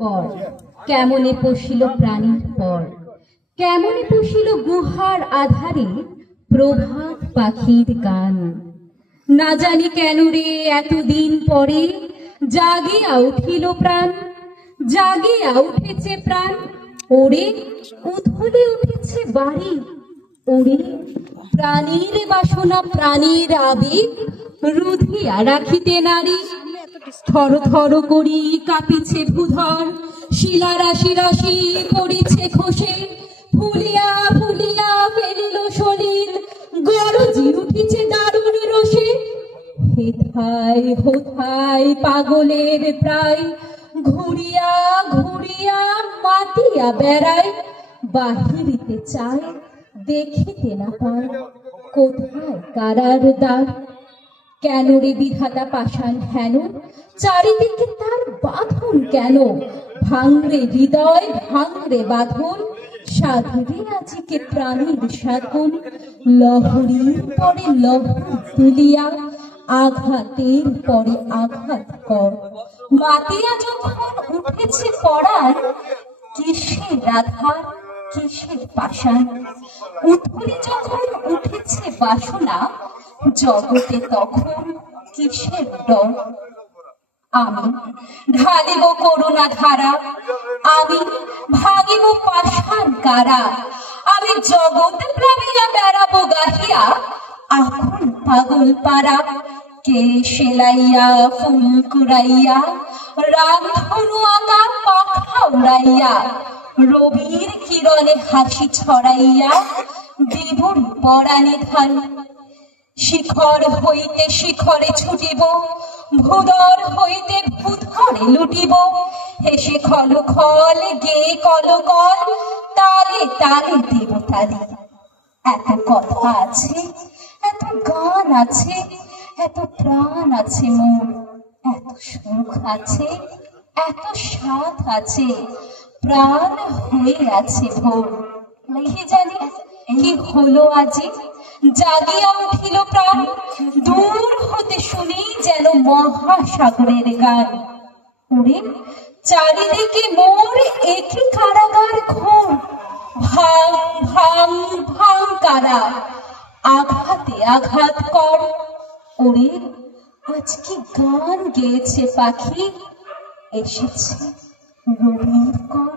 কর কেমনে পশিল প্রাণীর পর, কেমনে পশিল গুহার আধারে প্রভাত পাখির গান। না জানি কেন রে এতদিন পরে জাগিয়া উঠিল প্রাণ, জাগিয়া উঠেছে প্রাণ। ওরে উথলে উঠেছে বাড়ি, ওরে প্রাণীর বাসনা প্রাণীর আবেগ রুধিয়া রাখিতে নারী। থর থর করি কাঁপিছে ভূধর, শিলা রাশি রাশি পড়িছে খসে, ফুলিয়া ফুলিয়া ফেলিল শরীর, গরজি উঠিছে দারুণ রসে। হেথায় হোথায় পাগলের প্রায়, ঘুরিয়া ঘুরিয়া মাতিয়া বেড়ায়। বাহিরিতে চায় দেখিতে না পায়, কোথায় কারার দ্বার। কেন রে বিধাতা পাষাণ হেন, চারিদিকে তার বাঁধন কেন? ভাঙরে হৃদয় ভাঙরে বাঁধন, সাধুরে আজিকে প্রাণীর সাধন। লহরীর পরে লহর তুলিয়া, আঘাতের পরে আঘাত কর। মাতিয়া যখন উঠেছে পড়ার, কিসের আধার কিসের পাষাণ। উথলি যখন উঠেছে বাসনা, জগতে তখন কিসের ডর। আমি ঢালিব করুণা ধারা, আমি ভাঙিব পাষাণ কারা। আমি জগৎ প্লাবিয়া বেড়াবো গাহিয়া, আকুল পাগল পারা। কে সেলাইয়া ফুল কুড়াইয়া, রামধনু আঁকা পাখা উড়াইয়া। রবির কিরণে হাসি ছড়াইয়া, বিভুর পরাণে ঢাল। শিখর হইতে শিখরে ছুটিব, ভূদর হইতে ভূধরে লুটিব। হেসে খল খল গে কল কল, তালে তালে দেব তালি। এত কথা আছে, এত গান আছে, এত প্রাণ আছে মোর। এত সুখ আছে, এত স্বাদ আছে, প্রাণ হয়ে আছে ভোর। কি জানি কি হলো আজি, জাগিয়া উঠিল প্রাণ। দূর হতে শুনি যেন মহাসাগরের গান। ওরে চারিদিকে মোর একই কারাগার ঘোর। ভাঙ ভাঙ ভাঙ কারা, আঘাতে আঘাত কর। ওরে আজ কি গান গেয়েছে পাখি, এসেছে রবির কর।